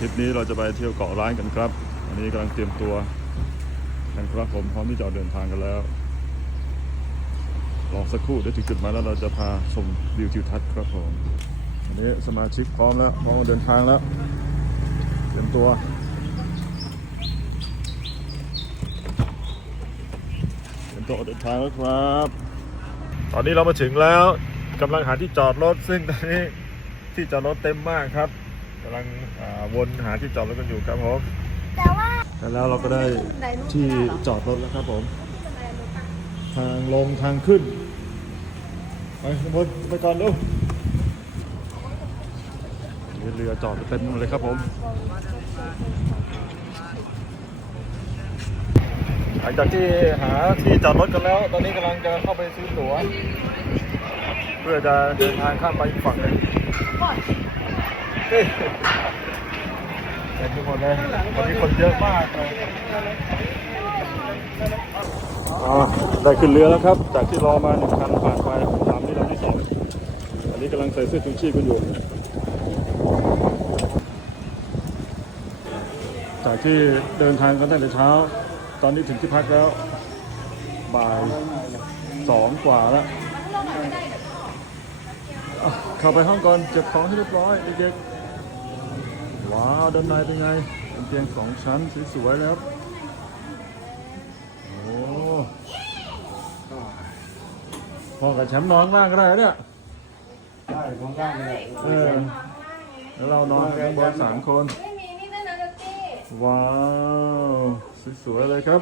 ทริปนี้เราจะไปเที่ยวเกาะร้านกันครับอันนี้กำลังเตรียมตัวกันครับผมพร้อมที่จะเดินทางกันแล้วรอสักครู่เดี๋ยวถึงจุดหมายแล้วเราจะพาชมวิวทิวทัศน์ครับผมอันนี้สมาชิกพร้อมแล้วพร้อมเดินทางแล้วเตรียมตัวเตรียมตัวเดินทางแล้วครับ ตอนนี้เรามาถึงแล้วกำลังหาที่จอดรถซึ่งตอนนี้ที่จอดรถเต็มมากครับ กำลังวนหาที่จอดรถกันอยู่ครับผมแต่ว่าแล้วเราก็ได้ที่จอดรถแล้วครับผม ทางลงทางขึ้น ไปข้างบนไปก่อนเร็วมีเรือจอดเต็มเลยครับผมหลังจากที่หาที่จอดรถกันแล้ว ตอนนี้กำลังจะเข้าไปซื้อตั๋ว เพื่อจะเดินทางข้ามไปอีกฝั่งหนึ่ง เต็มไปหมดเลยวันนี้คนเยอะมากเลยอ่าได้ขึ้นเรือแล้วครับ จากที่รอมาหนึ่งคันผ่านไปลำนี้ลำที่สองอันนี้กำลังใส่เสื้อชูชีพกันอยู่ จากที่เดินทางกันตั้งแต่เช้า ตอนนี้ถึงที่พักแล้ว บ่ายสองกว่าแล้วเข้าไปห้องก่อนเก็บของให้เรียบร้อยเด็กๆ ว้าวด้านในเป็นไงเป็นเตียงสองชั้นสวยๆแล้วครับโอ้พอกับแชมป์นอนข้างล่างก็ได้นะเนี่ยได้ของข้างเลยเออแล้วเรานอนกันข้างบนสามคน ไม่มีนี่ด้วยนะดตี้ว้าวสวยๆเลยครับ